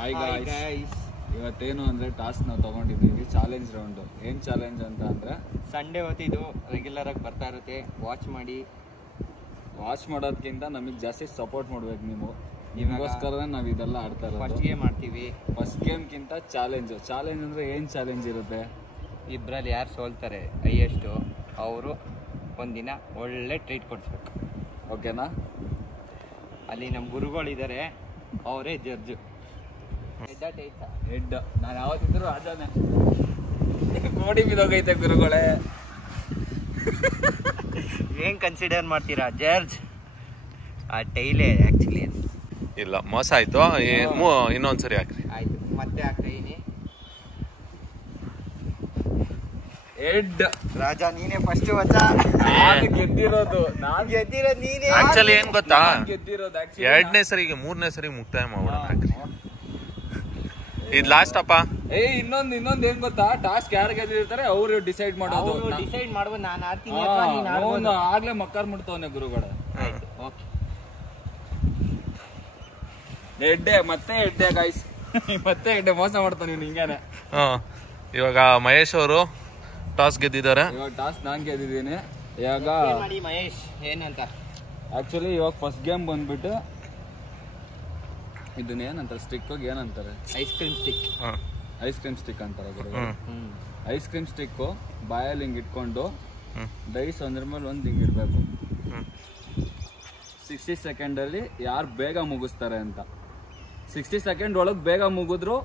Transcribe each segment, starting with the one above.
Hi guys, ಇವತ್ತೇನು ಅಂದರೆ task ನಾವು ತೊಗೊಂಡಿದ್ದೀವಿ, ಚಾಲೆಂಜ್ ರೌಂಡು. ಏನು ಚಾಲೆಂಜ್ ಅಂತ ಅಂದರೆ ಸಂಡೇ ಹೊತ್ತಿದ್ದು ರೆಗ್ಯುಲರಾಗಿ ಬರ್ತಾ ಇರುತ್ತೆ, ವಾಚ್ ಮಾಡೋದಕ್ಕಿಂತ ನಮಗೆ ಜಾಸ್ತಿ ಸಪೋರ್ಟ್ ಮಾಡ್ಬೇಕು ನೀವು. ನಿಮಗೋಸ್ಕರ ನಾವು ಇದೆಲ್ಲ ಆಡ್ತಾ ಇರೋದು. ಫಸ್ಟ್ ಗೇಮ್ ಮಾಡ್ತೀವಿ. ಫಸ್ಟ್ ಗೇಮ್ಗಿಂತ ಚಾಲೆಂಜ್ ಅಂದರೆ ಏನು ಚಾಲೆಂಜ್ ಇರುತ್ತೆ? ಇಬ್ಬರಲ್ಲಿ ಯಾರು ಸೋಲ್ತಾರೆ ಹೈಯೆಸ್ಟು ಅವರು ಒಂದಿನ ಒಳ್ಳೆ ಟ್ರೀಟ್ ಕೊಡಿಸ್ಬೇಕು. ಓಕೆನಾ? ಅಲ್ಲಿ ನಮ್ಮ ಗುರುಗಳಿದ್ದಾರೆ, ಅವರೇ ಜಡ್ಜು. ಹೆಡ್ ನಾನು ಯಾವತ್ತಿದ್ರು ರಾಜಾನೆ. ನೋಡಿ ಬಿದೋಗೈತೆ ಗುರುಗಳೇ. ಏನು ಕನ್ಸಿಡರ್ ಮಾಡ್ತೀರಾ ಜಡ್ಜ್? ಆ ಟೈಲೇ ಆ್ಯಕ್ಚುಲಿ ಇಲ್ಲ, ಮೋಸ ಆಯ್ತು. ಇನ್ನೊಂದ್ಸರಿ ಹಾಕ್ರಿ. ಆಯ್ತು, ಮತ್ತೆ ಹಾಕ್ತೀನಿ. ಹೆಡ್ ರಾಜ ನೀನೇ ಫಸ್ಟ್ ವಚ. ನಾನು ಗೆದ್ದಿರೋದು ನೀನೇ. ಆಕ್ಚುಲಿ ಏನ್ ಗೊತ್ತಾ, ಗೆದ್ದಿರೋದು ಎರಡನೇ ಸರಿಗೆ ಮೂರನೇ ಸರಿಗೆ ಮುಕ್ತಾಯ ಮಾಡ್ಬಿಡೋಣ. ಹಾಕ್ರಿ, ಇದು ಲಾಸ್ಟ್ ಅಪ್ಪ. ಇನ್ನೊಂದು ಏನ್ ಗೊತ್ತಾ, ಟಾಸ್ಕ್ ಯಾರು ಗೆದ್ದಿರ್ತಾರೆ ಅವರು ಡಿಸೈಡ್ ಮಾಡೋದು. ಡಿಸೈಡ್ ಮಾಡ್ಬೋದು, ನಾನು ಆಡ್ತೀನಿ. ಆಗ್ಲೇ ಮಕ್ಕಾರ್ ಮುಡ್ತವನೆ ಗುರುಗಳ. ಓಕೆ, ಹೆಡ್ಡೆ ಮತ್ತೆ ಹೆಡ್ಡೆ ಗಾಯ್ಸ್. ಮತ್ತೆ ಹೆಡ್ಡೆ ಮೋಸ ಮಾಡ್ತಾನೆ ನೀವು ಹಿಂಗೇನೆ. ಇವಾಗ ಮಹೇಶ್ ಅವರು ಟಾಸ್ ಗೆದ್ದಿದ್ದಾರೆ. ಇವಾಗ ಟಾಸ್ ನಾನ್ ಗೆದ್ದಿದ್ದೀನಿ. ಇವಾಗ ಮಹೇಶ್ ಏನಂತ ಆಕ್ಚುಲಿ ಇವಾಗ ಫಸ್ಟ್ ಗೇಮ್ ಬಂದ್ಬಿಟ್ಟು ಇದನ್ನ ಏನಂತಾರೆ, ಸ್ಟಿಕ್ ಏನಂತಾರೆ? ಐಸ್ ಕ್ರೀಮ್ ಸ್ಟಿಕ್ ಅಂತಾರೆ ಗುರುಗಳು. ಐಸ್ ಕ್ರೀಮ್ ಸ್ಟಿಕ್ಕು ಬಾಯಲ್ಲಿ ಹಿಂಗೆ ಇಟ್ಕೊಂಡು ಡೈಸ್ ಒಂದ್ರ ಮೇಲೆ ಒಂದು ಹಿಂಗೆ ಇಡಬೇಕು. 60 ಸೆಕೆಂಡಲ್ಲಿ ಯಾರು ಬೇಗ ಮುಗಿಸ್ತಾರೆ ಅಂತ. 60 ಸೆಕೆಂಡ್ ಒಳಗೆ ಬೇಗ ಮುಗಿದ್ರು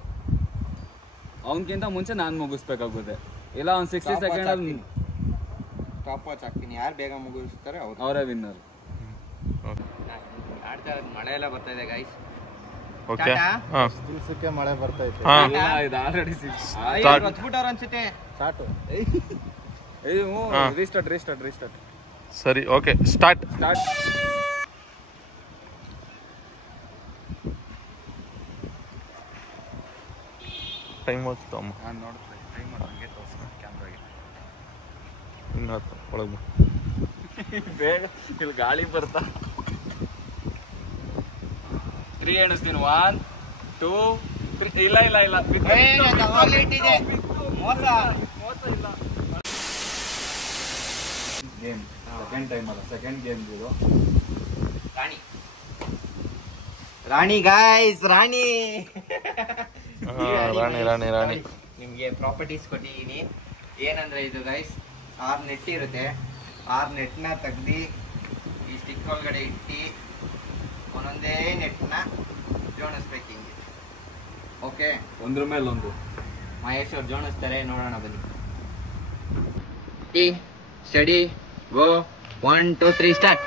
ಅವನಕ್ಕಿಂತ ಮುಂಚೆ ನಾನು ಮುಗಿಸ್ಬೇಕಾಗುತ್ತೆ. ಇಲ್ಲ ಅವ್ನು 60 ಸೆಕೆಂಡಲ್ಲಿ ಟಾಪ್ ವಾಚ್ ಹಾಕ್ತೀನಿ. ಯಾರು ಬೇಗ ಮುಗಿಸ್ತಾರೆ ಅವರೇ ವಿನ್ನರ್. ಆಡ್ತಾ ಇರೋದು ಮಳೆ ಎಲ್ಲ ಬರ್ತಾ ಇದೆ ಗೈಸ್. ಓಕೆ, ದಿವಸಕ್ಕೆ ಮಳೆ ಬರ್ತಾ ಇದೆ. ಇದು ಆಲ್ರೆಡಿ ಹಚ್ಬಿಟ್ಟವ್ರು ಅನ್ಸುತ್ತೆ. ರೀಸ್ಟಾರ್ಟ್. ಸರಿ, ಓಕೆ, ಸ್ಟಾರ್ಟ್. ಟೈಮ್ ಹೋಗ್ತಮ್ಮ. ನಾನು ನೋಡ್ತೀನಿ ಟೈಮ್ ಹಂಗೆ ತೋರಿಸ್ತೀನಿ ಕ್ಯಾಮ್ರಾಗೆ. ಇನ್ನಾಯ್ತು ಒಳಗೆ ಬೇಗ, ಇಲ್ಲಿ ಗಾಳಿ ಬರ್ತಾ. 3 ಎಣಿಸ್ತೀನಿ. 1 2 3. ಇಲ್ಲ ಮೋಸ ಇಲ್ಲ. ಗೇಮ್ ಸೆಕೆಂಡ್ ಟೈಮ್ ಅಲ್ಲ, ಸೆಕೆಂಡ್ ಗೇಮ್ ಇದು. ರಾಣಿ ಗಾಯ್ಸ್, ರಾಣಿ ನಿಮ್ಗೆ ಪ್ರಾಪರ್ಟೀಸ್ ಕೊಟ್ಟಿದ್ದೀನಿ. ಏನಂದ್ರೆ ಇದು ಗೈಸ್ 6 ನೆಟ್ ಇರುತ್ತೆ. 6 ನೆಟ್ನ ತೆಗ್ದು ಈ ಸ್ಟಿಕ್ ಒಳಗಡೆ ಇಟ್ಟು ಒಂದೊಂದೇ ನೆಟ್ನ ಜೋಡಿಸ್ಬೇಕು ಹಿಂಗೆ. ಓಕೆ, ಒಂದ್ರ ಮೇಲೆ ಒಂದು ಮಹೇಶ್ ಅವ್ರು ಜೋಡಿಸ್ತಾರೆ, ನೋಡೋಣ ಬನ್ನಿ. ಸ್ಟಡಿ ಗೋ. 1 2 3 ಸ್ಟಾರ್ಟ್.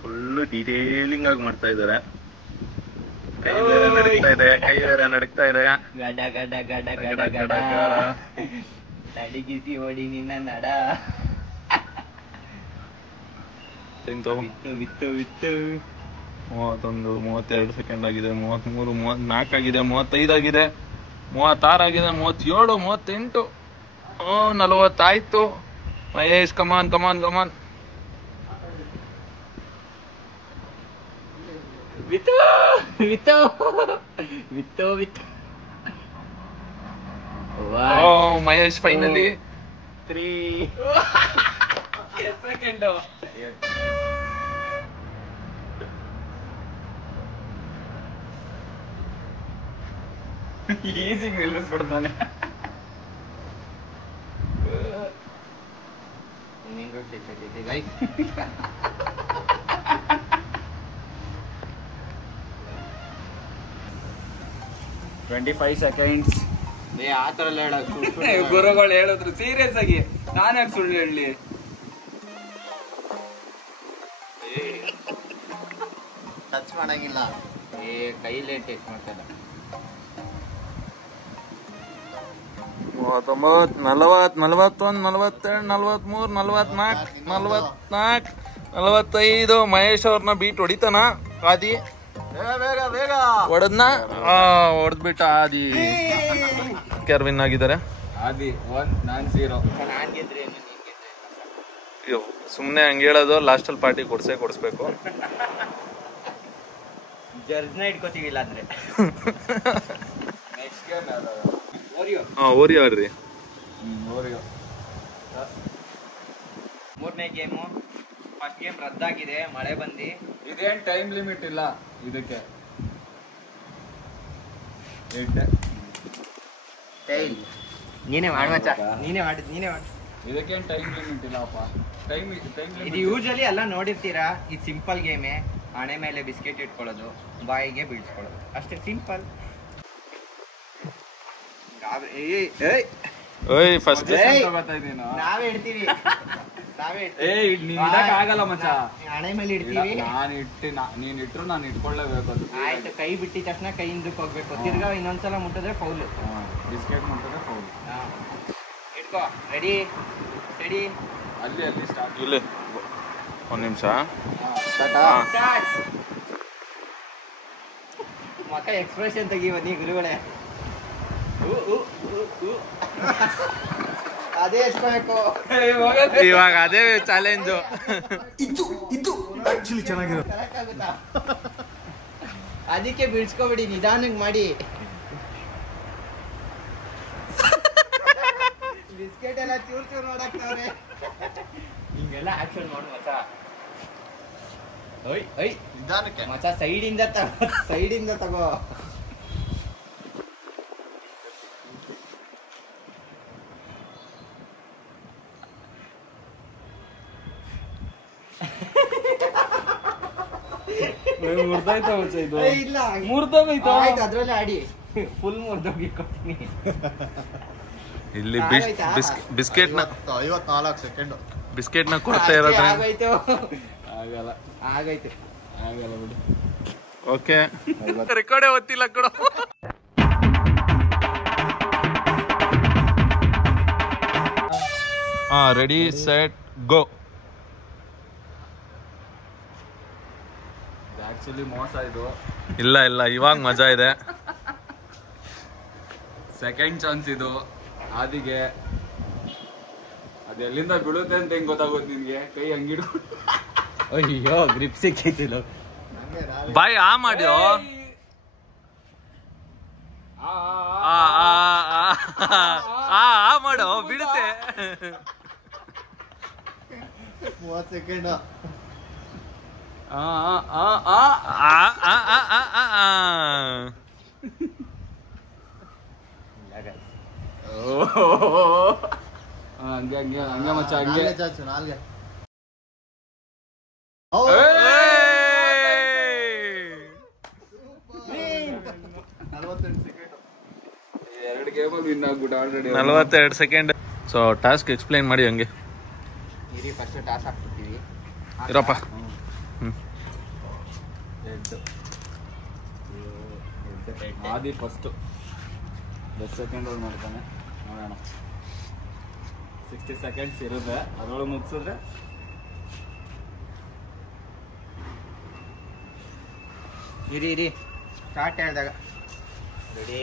ಫುಲ್ಲು ಡೀಟೇಲಿಂಗ್ ಆಗಿ ಮಾಡ್ತಾ ಇದ್ದಾರೆ. ಕೈ ಬೇರೆ ನಡಕ್ತಾ ಇದೆ. ಗಡ ಗಡ ಗಡ ಗಡ ಗಡ ನಡಿಗಿಸಿ ಓಡಿ ನಿನ್ನ ನಡ. ಬಿತ್ತು 31 32 ಸೆಕೆಂಡ್ ಆಗಿದೆ. 33 34 ಆಗಿದೆ. 35 ಆಗಿದೆ. 36 ಆಗಿದೆ. 37 38 40 ಆಯ್ತು. ಮಹೇಶ್ ಕಮಾನ್. ವಿತ್ತು ಮಹೇಶ್ ಫೈನಲಿ 3 ಸೆಕೆಂಡ್. ಈಸಿ ನಿಲ್ಲಿಸ್ಬಿಡ್ತಾನೆ. Guys 25 seconds. ಆ ಥರ ಎಲ್ಲ ಹೇಳೋದು ಗುರುಗಳು ಹೇಳಿದ್ರು ಸೀರಿಯಸ್ ಆಗಿ. ನಾನು ಯಾಕೆ ಸುಳ್ಳು ಹೇಳಲಿ? ಟಚ್ ಮಾಡಂಗಿಲ್ಲ, ಕೈಲೇ ಟೇಸ್ಟ್ ಮಾಡ್ತಾರೆ. 39 40 41 42 43 44 45. ಮಹೇಶ್ ಅವ್ರನ್ನ ಬೀಟ್ ಹೊಡಿತಾನ. ಆದಿ ಹೊಡೆದ್ನ ಹೊಡೆದ್ಬಿಟ್ಟ ಆದಿ ಯಾರು ವಿನ್ ಆಗಿದ್ದಾರೆ ಆದಿ 1 ನಾನು 0 ಅಯ್ಯೋ ಸುಮ್ಮನೆ ಹಂಗೆ ಹೇಳೋದು ಲಾಸ್ಟಲ್ಲಿ ಪಾರ್ಟಿ ಕೊಡಿಸ್ಬೇಕು ಜರ್ಜ್ನ ಇಟ್ಕೋತೀವಿ ಇಲ್ಲ ಅಂದ್ರೆ ನೆಕ್ಸ್ಟ್ ಗೇಮ್ ಯಾವ್ದು ಓರಿಯೋ ಓರಿಯೋ ಆಡ್ರಿ ಓರಿಯೋ ಮೂರನೇ ಗೇಮು ಫಸ್ಟ್ ಗೇಮ್ ರದ್ದಾಗಿದೆ ಮಳೆ ಬಂದು ಇದೇನ್ ಟೈಮ್ ಲಿಮಿಟ್ ಇಲ್ಲ ಇದಕ್ಕೆ ನೀನೇ ಮಾಡು ಮಚ್ಚ ನೀನೇ ಮಾಡು ಇದಕ್ಕೇನ್ ಟೈಮ್ ಲಿಮಿಟ್ ಇಲ್ಲಪ್ಪ ಟೈಮ್ ಇದು ಯೂಶಲಿ ಎಲ್ಲ ನೋಡಿರ್ತೀರಾ ಇದು ಸಿಂಪಲ್ ಗೇಮೇ ಹಣೆ ಮೇಲೆ ಬಿಸ್ಕೆಟ್ ಇಟ್ಕೊಳ್ಳೋದು ಬಾಯಿಗೆ ಬೀಳ್ಸ್ಕೊಳ್ಳೋದು ಅಷ್ಟೇ ಸಿಂಪಲ್ ಓಯ್ ಫಸ್ಟ್ ನಾವೇ ಇಡ್ತೀವಿ ಆಗಲ್ಲ ಮಚ್ಚ ಹಣೆ ಮೇಲೆ ಇಡ್ತೀವಿ ನೀನ್ ಇಟ್ರು ನಾನು ಇಟ್ಕೊಳ್ಳೇಬೇಕು ಅದು ಆಯ್ತು ಕೈ ಬಿಟ್ಟಿದ ತಕ್ಷಣ ಕೈ ಹಿಂದಕ್ಕೆ ಹೋಗ್ಬೇಕು ತಿರ್ಗಾ ಇನ್ನೊಂದ್ಸಲ ಮುಟ್ಟಿದ್ರೆ ಫೌಲ್ ಬಿಸ್ಕೆಟ್ ಮುಟ್ಟಿದ್ರೆ ಫೌಲ್ ಇಟ್ಕೋ ರೆಡಿ ಅಲ್ಲಿ ಸ್ಟಾರ್ಟ್ ಇಲ್ಲಿ ಒಂದು ನಿಮಿಷ ಮಕ್ಕ ಎಕ್ಸ್ಪ್ರೆಷನ್ ತೆಗಿವ ನೀ ಗುರುಗಳೇ ಅದೇ ಎಷ್ಟ್ಬೇಕು ಇವಾಗ ಅದೇ ಚಾಲೆಂಜು ಇದು ಆಕ್ಚುಲಿ ಚೆನ್ನಾಗಿರೋದು ಅದಕ್ಕೆ ಬಿಡ್ಸ್ಕೊಬಿಡಿ ನಿಧಾನಕ್ಕೆ ಮಾಡಿ ಬಿಸ್ಕೆಟ್ ಎಲ್ಲ ಚೂರ್ ಮಾಡಾಕ್ತವ್ರೆ ಹಿಂಗೆಲ್ಲ ಆಕ್ಷನ್ ಮಾಡು ಮಚ್ಚ ನಿಧಾನಕ್ಕೆ ಮಚ್ಚ ಸೈಡಿಂದ ತಗೋ ಮುರ್ದಾಯ್ತ ಮಚ್ಚ ಇದು ಇಲ್ಲ ಮುರ್ದೋಗೈತ ಆಯ್ತು ಅದ್ರಲ್ಲೇ ಆಡಿ ಫುಲ್ ಮುರ್ದೋಗಿ ಕೊಡ್ತೀನಿ ಇಲ್ಲಿ ಬಿಸ್ಕೆಟ್ನ 54 ಸೆಕೆಂಡ್ ಬಿಸ್ಕೆಟ್ನ ಕೊಡ್ತಾ ಇರೋದು ಆಗೋಯ್ತು ಆಗಲ್ಲ ಬಿಡು ಓಕೆ ರೆಕಾರ್ಡೇ ಓದ್ತಿಲ್ಲ ಕೊಡು ರೆಡಿ ಸೆಟ್ ಗೋ ಆಕ್ಚುಲಿ ಮೋಸ ಇದು ಇಲ್ಲ ಇವಾಗ ಮಜಾ ಇದೆ ಸೆಕೆಂಡ್ ಚಾನ್ಸ್ ಇದು ಆದಿಗೆ ಅದು ಎಲ್ಲಿಂದ ಬೀಳುತ್ತೆ ಅಂತ ಹೆಂಗ್ ಗೊತ್ತಾಗೋದು ನಿನ್ಗೆ ಕೈ ಹಂಗಿಡು ಅಯ್ಯೋ ಗ್ರಿಪ್ ಸಿಕ್ಕಿತಿಲ್ಲ ಬಾಯ್ ಮಾಡಿ ಮಾಡೋ ಬಿಡುತ್ತೆ 30 ಸೆಕೆಂಡ್ ಹಂಗೆ ಮಚ್ಚ ಹಂಗೆ ನಾಲ್ಗೆ ಎರಡು ಗೇಮಲ್ಲಿ ವಿನ್ ಆಗ್ಬಿಟ್ಟು already 42 second so task explain ಮಾಡಿ ಹಂಗೆ ಇರಿ ಫಸ್ಟ್ ಟಾಸ್ ಹಾಕ್ಬಿಡ್ತೀವಿ ಇರಪ್ಪ ಆದಿ ಫಸ್ಟ್ 10 ಸೆಕೆಂಡ್ ಹೋಗಿ ಮಾಡ್ತಾನೆ ನೋಡೋಣ 60 ಸೆಕೆಂಡ್ಸ್ ಇರುತ್ತೆ ಅದರೊಳಗೆ ಮುಗಿಸಿದ್ರೆ ಇರಿ ಸ್ಟಾರ್ಟ್ ಹೇಳಿದಾಗ ರೆಡಿ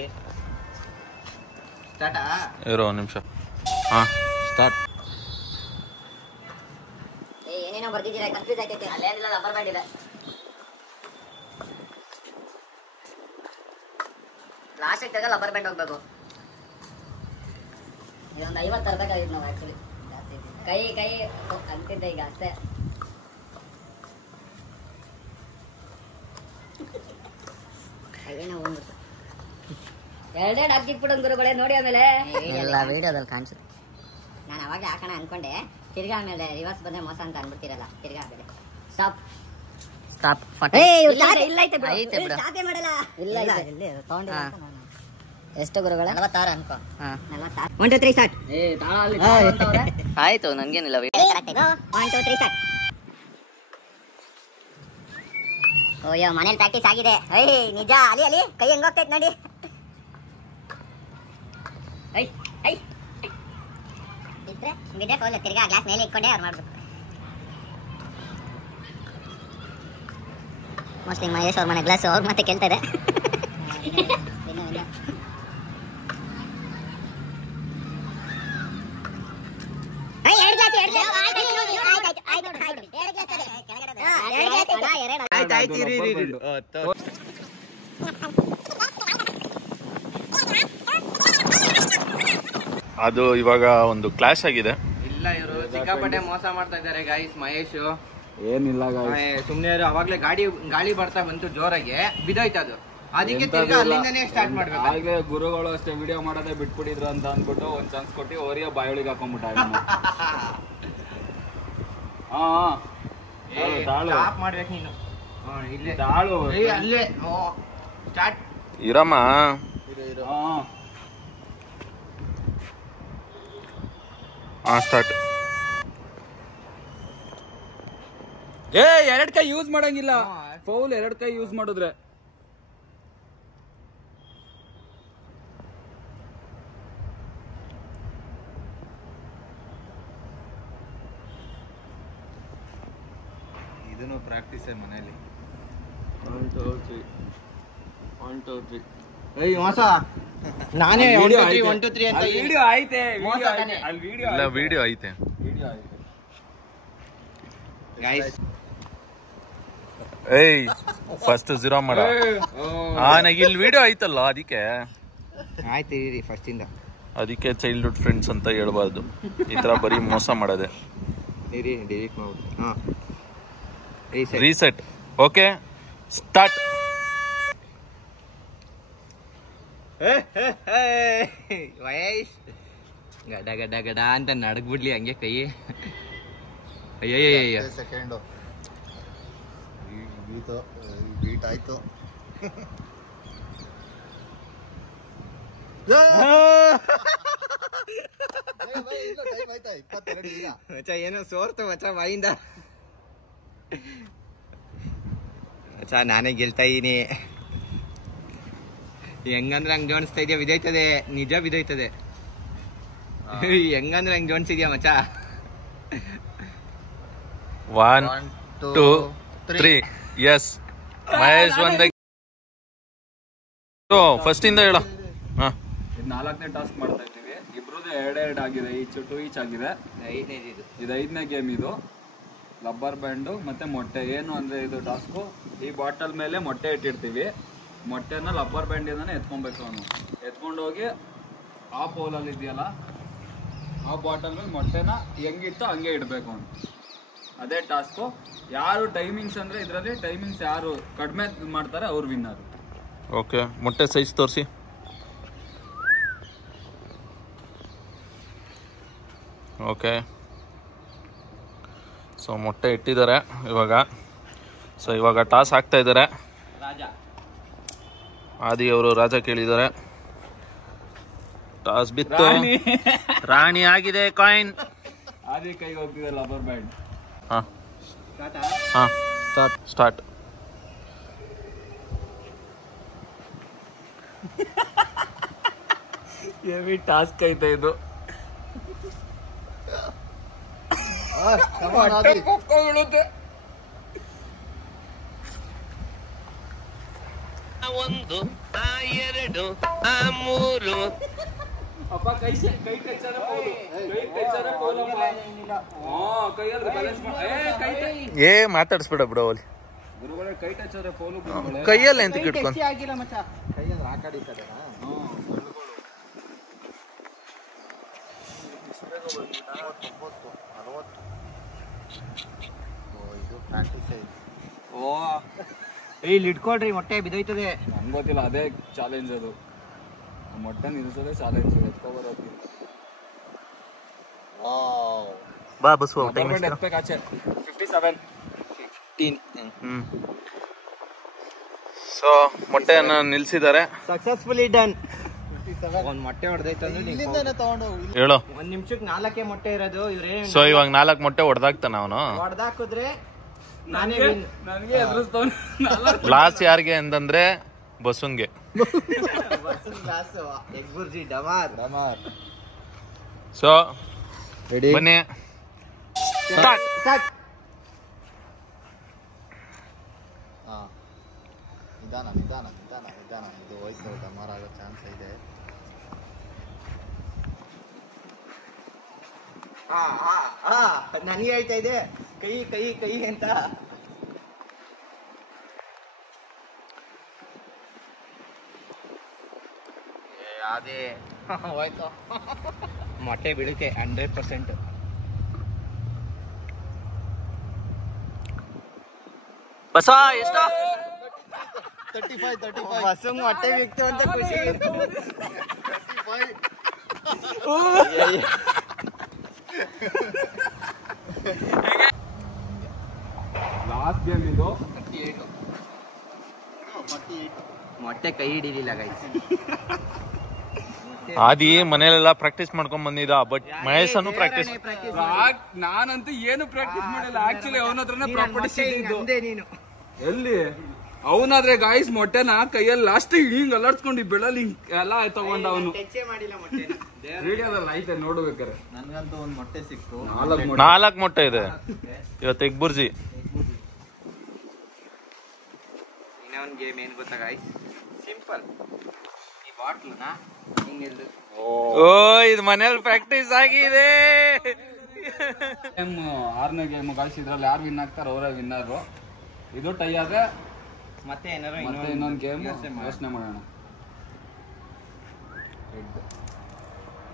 ಸ್ಟಾರ್ಟಾ ಇರೋ ಒಂದು ನಿಮಿಷ ಸ್ಟಾರ್ಟ್ ಏನೇನೋ ಬರ್ದಿದ್ದೀರಾ ಕನ್ಫ್ಯೂಸ್ ಆಯ್ತೈತೆ ಅಲ್ಲೇನಿಲ್ಲ ರಬ್ಬರ್ ಬ್ಯಾಂಡ್ ಇದೆ ಲಾಸ್ಟ್ ತಿರ್ಗ ರಬ್ಬರ್ ಬ್ಯಾಂಡ್ ಹೋಗ್ಬೇಕು ಇದೊಂದು 50 ತರಬೇಕಾಗಿತ್ತು ನಾವು ಆಕ್ಚುಲಿ ಕೈ ಅಂತಿದ್ದೆ ಈಗ ಅಷ್ಟೇ ಏನೋ ಒಂದು ಎರಡೆರಡು ಹಾಕಿಟ್ಬಿಡೋನ್ ಗುರುಗಳೇ ನೋಡಿ ಆಮೇಲೆ ಇಲ್ಲ ವಿಡಿಯೋದಲ್ಲಿ ಕಾಣಿಸುತ್ತೆ ನಾನು ಅವಾಗಲೇ ಹಾಕೋಣ ಅನ್ಕೊಂಡೆ ತಿರ್ಗಾ ಆಮೇಲೆ ರಿವರ್ಸ್ ಬಂದ್ರೆ ಮೋಸ ಅಂತ ಅನ್ಬಿಡ್ತೀರಲ್ಲ ತಿರ್ಗಾ ಆಮೇಲೆ ಸ್ಟಾಪ್ ಎಷ್ಟು ಗುರುಗಳ 46 ಅನ್ಕೋ 1 2 3 ಸ್ಟಾರ್ಟ್ ಆಯ್ತು ನನ್ಗೇನಿಲ್ಲ 1 2 3 ಸ್ಟಾರ್ಟ್ ಓಯ್ಯೋ ಮನೇಲಿ ಪ್ರಾಕ್ಟೀಸ್ ಆಗಿದೆ ನಿಜ ಅಲ್ಲಿ ಕೈ ಹೆಂಗ್ ಹೋಗ್ತೈತೆ ನೋಡಿ ಬಿದ್ರೆ ಫೋಲ್ ತಿರ್ಗಾ ಗ್ಲಾಸ್ ಮೇಲೆ ಇಟ್ಕೊಂಡೆ ಅವ್ರು ಮಾಡ್ಬೇಕು ಮೋಸ್ಟ್ಲಿ ಮಹೇಶ್ ಅವ್ರ ಮನೆ ಗ್ಲಾಸ್ ಅವ್ರ ಮತ್ತೆ ಕೇಳ್ತಾ ಇದೆ. ಅದು ಇವಾಗ ಒಂದು ಕ್ಲಾಶ್ ಆಗಿದೆ. ಇಲ್ಲ ಇವರು ಸಿಕ್ಕಾಪಟ್ಟೆ ಮೋಸ ಮಾಡ್ತಾ ಇದ್ದಾರೆ ಗೈಸ್. ಮಹೇಶ್ ಏನಿಲ್ಲ ಸುಮ್ನೆ ಅವಾಗ್ಲೇ ಗಾಳಿ ಬರ್ತಾ ಬಂತು ಜೋರಾಗೆ, ಬಿದ್ದೋಯ್ತು ಅದು. ಅದಕ್ಕೆ ತಿರ್ಗಾ ಅಲ್ಲಿಂದನೇ ಸ್ಟಾರ್ಟ್ ಮಾಡ್ಬೇಕು. ಹಾಗೆ ಗುರುಗಳು ಅಷ್ಟೇ ವಿಡಿಯೋ ಮಾಡೋದೇ ಬಿಟ್ಬಿಟ್ಟಿದ್ರು ಅಂತ ಅಂದ್ಬಿಟ್ಟು ಒಂದ್ ಚಾನ್ಸ್ ಕೊಟ್ಟು ಅವರಿಗೆ ಬಾಯೊಳಿಗೆ ಹಾಕೊಂಡ್ಬಿಟ್ಟ. ಸ್ಟಾಪ್ ಮಾಡ್ಬೇಕು ನೀನು. ಇಲ್ಲೇ ತಾಳು ಅಲ್ಲೇ ಸ್ಟಾರ್ಟ್ ಇರಮ್ಮ. ಸ್ಟಾರ್ಟ್. ಎರಡ್ ಕೈ ಯೂಸ್ ಮಾಡಂಗಿಲ್ಲ. ಫೌಲ್ ಎರಡ್ ಕೈ ಯೂಸ್ ಮಾಡಿದ್ರೆ. ಇದನ್ನು ಪ್ರಾಕ್ಟೀಸ್ ಮನೇಲಿ. 1 2 3 1 2 3. ಮೋಸ. ನಾನೇ 1 2 3 ಅಂತ ವಿಡಿಯೋ ಐತೆ. ಇಲ್ಲ ವಿಡಿಯೋ ಐತೆ. ಗೈಸ್ ಏಯ್ ಫಸ್ಟ್ 0 ಮಾಡ. ಇಲ್ಲಿ ವಿಡಿಯೋ ಐತಲ್ಲ ಅದಕ್ಕೆ. ಆಯ್ತು ಇರಿ ಫಸ್ಟ್ ಇಂದ. ಅದಕ್ಕೆ ಚೈಲ್ಡ್ಹುಡ್ ಫ್ರೆಂಡ್ಸ್ ಅಂತ ಹೇಳ್ಬಾರ್ದು. ಈ ತರ ಬರೀ ಮೋಸ ಮಾಡೋದೆ. ಇರಿ ಡಿಲೀಟ್ ಮಾಡ್ಬಿಟ್ಟು ರೀಸೆಟ್. Okay start. ವಯಸ್ ಗಡ ಗಡ ಗಡ ಅಂತ ನಡಗ್ಬಿಡ್ಲಿ ಹಂಗೆ ಕೈ. ಅಯ್ಯಯ್ಯ ಸೆಕೆಂಡು ಬೀಟ್ ಆಯ್ತು. ಮಚ್ಚ ಏನೋ ಸೋರ್ತು ಮಚ್ಚ ಬಾಯಿಂದ. ಮಚ್ಚ ನಾನೇ ಗೆಲ್ತಾ ಇದೀನಿ. ಹೆಂಗಂದ್ರೆ ಹಂಗ್ ಜೋಣಿಸ್ತಾ ಇದೆಯಾ? ಬಿದ್ದೋಯ್ತದೆ, ನಿಜ ಬಿದ್ದೋಯ್ತದೆ. ಹೆಂಗಂದ್ರೆ ಹಂಗ್ ಜೋಣಿಸಿದ್ಯಾ ಮಚ್ಚ? 1 2 3 ಎಸ್. ಮಹೇಶ್ ಒಂದ ಫಸ್ಟ್ ಇಂದ ಹೇಳ. ಇದು 4ನೇ ಟಾಸ್ಕ್ ಮಾಡ್ತಾ ಇದ್ದೀವಿ. ಇಬ್ರದ್ದು 2 ಆಗಿದೆ. ಈಚ್ 2 ಈಚ್ ಆಗಿದೆ. ಇದು 5ನೇ ಗೇಮ್. ಇದು ರಬ್ಬರ್ ಬ್ಯಾಂಡು ಮತ್ತೆ ಮೊಟ್ಟೆ. ಏನು ಅಂದ್ರೆ ಇದು ಟಾಸ್ಕು, ಈ ಬಾಟಲ್ ಮೇಲೆ ಮೊಟ್ಟೆ ಇಟ್ಟಿರ್ತೀವಿ. ಮೊಟ್ಟೆನ ರಬ್ಬರ್ ಬ್ಯಾಂಡಿಂದಾನೆ ಎತ್ಕೊಬೇಕು. ಅವನು ಎತ್ಕೊಂಡೋಗಿ ಆ ಪೋಲಲ್ಲಿ ಇದೆಯಲ್ಲ ಆ ಬಾಟಲ್ ಮೇಲೆ ಮೊಟ್ಟೆನ ಹೆಂಗಿತ್ತು ಹಂಗೆ ಇಡಬೇಕು ಅವನು. ಅದೇ ಟಾಸ್ಕು. ಯಾರು ಟೈಮಿಂಗ್ಸ್ ಅಂದ್ರೆ ಇದರಲ್ಲಿ ಟೈಮಿಂಗ್ಸ್ ಯಾರು ಕಡಿಮೆ ಮಾಡ್ತಾರೆ ಅವ್ರು ವಿನ್ನರ್. ಓಕೆ ಮೊಟ್ಟೆ ಸೈಜ್ ತೋರಿಸಿ. ಓಕೆ ಸೊ ಮೊಟ್ಟೆ ಇಟ್ಟಿದ್ದಾರೆ ಇವಾಗ. ಸೊ ಇವಾಗ ಟಾಸ್ ಹಾಕ್ತಾ ಇದ್ದಾರೆ. ಆದಿ ಅವರು ರಾಜ ಕೇಳಿದ್ದಾರೆ. ಟಾಸ್ ಬಿತ್ತು. ರಾಣಿ ಆಗಿದೆ ಕಾಯಿನ್. ಆದಿ ಕೈಗೆ ಹೋಗ್ತಿದೆ rubber band. Start. Heavy task ಐತೆ ಇದು. ಒಂದು ಎರಡು ಮೂರು. ಅಪ್ಪ ಕೈ ಟಚ್ ಮಾತಾಡಿಸ್ಬೇಡ ಬಿಡು ಅಲ್ಲಿ. ಗುರುಗಳೇ ಕೈ ಟಚ್ ಆದ್ರೆ ಫೋಲು. ಕೈಯಲ್ಲಿ ಎಂತ ಇಟ್ಕೊಂಡು ಆಗಿಲ್ಲ ಮಚ್ಚ. ಕೈಯಲ್ಲಿ ಆ ಕಡೆ ಈ ಕಡೆ. ಇದು ಪ್ರಾಕ್ಟೀಸ್ ಐತಿ. ಇಲ್ಲಿ ಇಟ್ಕೊಳ್ರಿ, ಮೊಟ್ಟೆ ಬಿದ್ದೋಯ್ತದೆ. ನಂಗೆ ಗೊತ್ತಿಲ್ಲ, ಅದೇ ಚಾಲೆಂಜ್. ಅದು ಮೊಟ್ಟೆ ನಿಲ್ಸೋದೇ ಚಾಲೆಂಜ್. ಎತ್ಕೊಬರೋದು ಬಾ ಬಸ್ಸು. ಎತ್ಬೇಕಾಚೆ 57 ಸೊ ಮೊಟ್ಟೆಯನ್ನು ನಿಲ್ಸಿದ್ದಾರೆ. Successfully done. ಒಂದ್ ಮೊಟ್ಟೆ ಹೊಡೆದೈತೆ ಇಲ್ಲಿಂದನೇ ತಗೊಂಡು ಹೇಳು. 1 ನಿಮಿಷಕ್ಕೆ 4 ಮೊಟ್ಟೆ ಇರೋದು. ಇವ್ರೇ ಸೊ ಇವಾಗ 4 ಮೊಟ್ಟೆ ಹೊಡೆದಾಕ್ತಾನ ಅವನು. ಹೊಡೆದಾಕಿದ್ರೆ ನಾನೇ ನನಗೆ ಎದುರಿಸ್ತವನು. ಲಾಸ್ ಯಾರಿಗೆ ಅಂತಂದ್ರೆ ಬಸ್ಸುನ್ಗೆ. ಎಗ್ ಬುರ್ಜಿ ಡಮಾರ್. ಸೊ ಬನ್ನಿ ಸ್ಟಾರ್ಟ್. ನಿಧಾನ ನಿಧಾನ ನಿಧಾನ ನಿಧಾನ. ಇದು ಹೋಯ್ತು, ಡಮಾರ್ ಆಗೋ ಚಾನ್ಸ್ ಇದೆ. ನನಗೆ ಹೇಳ್ತಾ ಇದೆ ಕೈ ಕೈ ಕೈ ಅಂತ. ಅದೇ ಹೋಯ್ತು. ಮೊಟ್ಟೆ ಬೀಳುತ್ತೆ 100%. ಬಸ ಎಷ್ಟು 35 ಬಸ್ಸು ಮೊಟ್ಟೆ ಬಿತ್ತು ಅಂತ ಖುಷಿ. 35. ಲಾಸ್ಟ್ ಗೇಮ್ ಇದು. 48. ಮೊಟ್ಟೆ ಕೈ ಹಿಡಿಲಿಲ್ಲ ಗೈಸ್. ಆದಿ ಮನೇಲೆಲ್ಲ ಪ್ರಾಕ್ಟೀಸ್ ಮಾಡ್ಕೊಂಡ್ ಬಂದಿದ್ದ, ಬಟ್ ಮಹೇಶನು ಪ್ರಾಕ್ಟೀಸ್. ನಾನಂತೂ ಏನು ಪ್ರಾಕ್ಟೀಸ್ ಮಾಡಿಲ್ಲ. ಆಕ್ಚುಲಿ ಅವನ ಹತ್ರನೇ ಪ್ರಾಪರ್ಟೀಸ್ ಇದ್ದು. ನೀನು ಎಲ್ಲಿ ಅವನಾದ್ರೆ ಗಾಯ್ಸ್ ಮೊಟ್ಟೆನ ಕೈಯಲ್ಲಿ ಲಾಸ್ಟ್ ಹಿಂಗ್ ಅಲ್ಲಾಡ್ಸ್ಕೊಂಡು ಬೆಳಲ್ಲಿ ಹಿಂಗ್ ಎಲ್ಲ ತಗೊಂಡ ಅವನು. ಟಚ್ಚೇ ಮಾಡಿಲ್ಲ ಮೊಟ್ಟೆ. ವಿಡಿಯೋದಲ್ಲಿ ಐತೆ ನೋಡ್ಬೇಕಾರೆ. ನನ್ಗಂತೂ ಒಂದ್ ಮೊಟ್ಟೆ ಸಿಕ್ತು. 4 ಮೊಟ್ಟೆ ಇದೆ ಇವತ್ತು. ಎಗ್ ಬುರ್ಜಿ. ಇನ್ನೊಂದು ಗೇಮ್ ಏನ್ ಗೊತ್ತಾ ಗಾಯ್ಸ್, ಸಿಂಪಲ್. ಈ ಬಾಟ್ಲನ್ನ ಹಿಂಗೆಲ್ದು ಓ ಇದು ಮನೇಲಿ ಪ್ರಾಕ್ಟೀಸ್ ಆಗಿದೆ. ಗೇಮ್ 6ನೇ ಗೇಮ್ ಗಾಯ್ಸ್. ಇದ್ರಲ್ಲಿ ಯಾರು ವಿನ್ ಆಗ್ತಾರ ಅವರೇ ವಿನ್ನರು. ಇದು ಟೈ ಆದ್ರೆ ಮತ್ತೆ ಏನಾರು ಮತ್ತೆ ಇನ್ನೊಂದು ಗೇಮ್ ಯೋಚನೆ ಮಾಡೋಣ.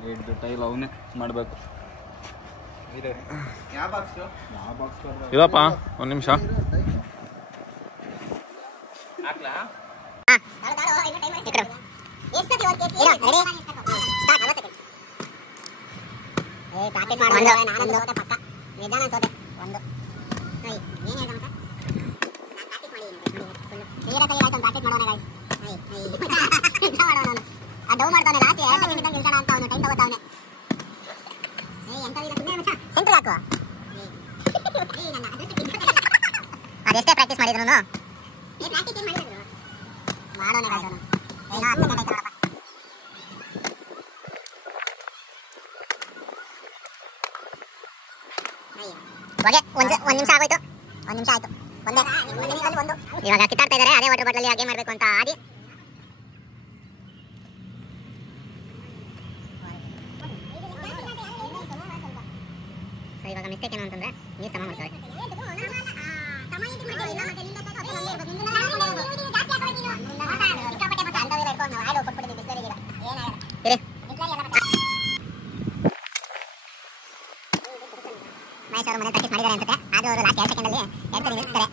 ಹೆಡ್ ಟೈಲ್ ಅವನೇ ಮಾಡ್ಬೇಕು. ಯಾವ ಬಾಕ್ಸು? ಯಾವ ಬಾಕ್ಸ್ ಇದಪ್ಪ ಒಂದ್ ನಿಮಿಷ. ಹಾಕ್ಲಾ? ಅದೆಷ್ಟೇ ಪ್ರಾಕ್ಟೀಸ್ ಮಾಡಿದ್ರು ಮಾಡೋಣ. ಒಂದ್ ನಿಮಿಷ ಆಗೋಯ್ತು. ಒಂದ್ ನಿಮಿಷ ಆಯ್ತು. ಇವಾಗ ಕಿತ್ತಾಡ್ತಾ ಇದಾರೆ. ಅದೇ ವಾಟರ್ ಬಾಟಲ್ ಹಾಗೆ ಮಾಡ್ಬೇಕು ಅಂತ ಆದಿ. ಇವಾಗ ಮಿಸ್ಟೇಕ್ ಏನು ಅಂತಂದ್ರೆ ನೀರು ಸಮ ಮಾಡ್ತಾರೆ. ಮಹೇಶ್ ಅವರು ಮನೆ ಪ್ರಾಕ್ಟೀಸ್ ಮಾಡಿದ್ದಾರೆ ಅನ್ಸುತ್ತೆ. ಅದು ಅವರು ಲಾಸ್ಟ್ 2 ಸೆಕೆಂಡ್ ಅಲ್ಲಿ 2 ಸರಿ ನಿಲ್ಲಿಸ್ತಾರೆ.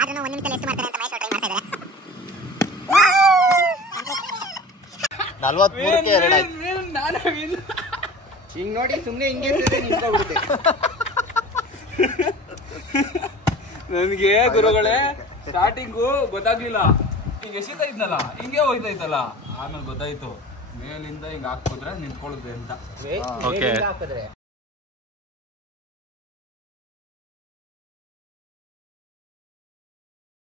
ಆದ್ರೂ 1 ನಿಮಿಷದಲ್ಲಿ ಎಷ್ಟು ಮಾಡ್ತಾರೆ ಅಂತ ಮಹೇಶ್ ಟ್ರೈ ಮಾಡ್ತಾ ಇದ್ದಾರೆ. 43ಕ್ಕೆ 2 ಆಯ್ತು. ಹಿಂಗ್ ನೋಡಿ ಸುಮ್ನೆ ಹಿಂಗೆ ನಿಂತ್ಕೊಬಿಡುತ್ತೆ. ನನಗೆ ಗುರುಗಳೇ ಸ್ಟಾರ್ಟಿಂಗು ಗೊತ್ತಾಗ್ಲಿಲ್ಲ. ಹಿಂಗೆ ಎಸಿತಾ ಇದ್ನಲ್ಲ, ಹಿಂಗೆ ಹೋಯ್ತಾ ಇತ್ತಲ್ಲ, ಆಮೇಲೆ ಗೊತ್ತಾಯ್ತು ಮೇಲಿಂದ ಹಿಂಗ್ ಹಾಕಿದ್ರೆ ನಿಂತ್ಕೊಳ್ಳುತ್ತೆ ಅಂತ. ಓಕೆ. ಹಾಕಿದ್ರೆ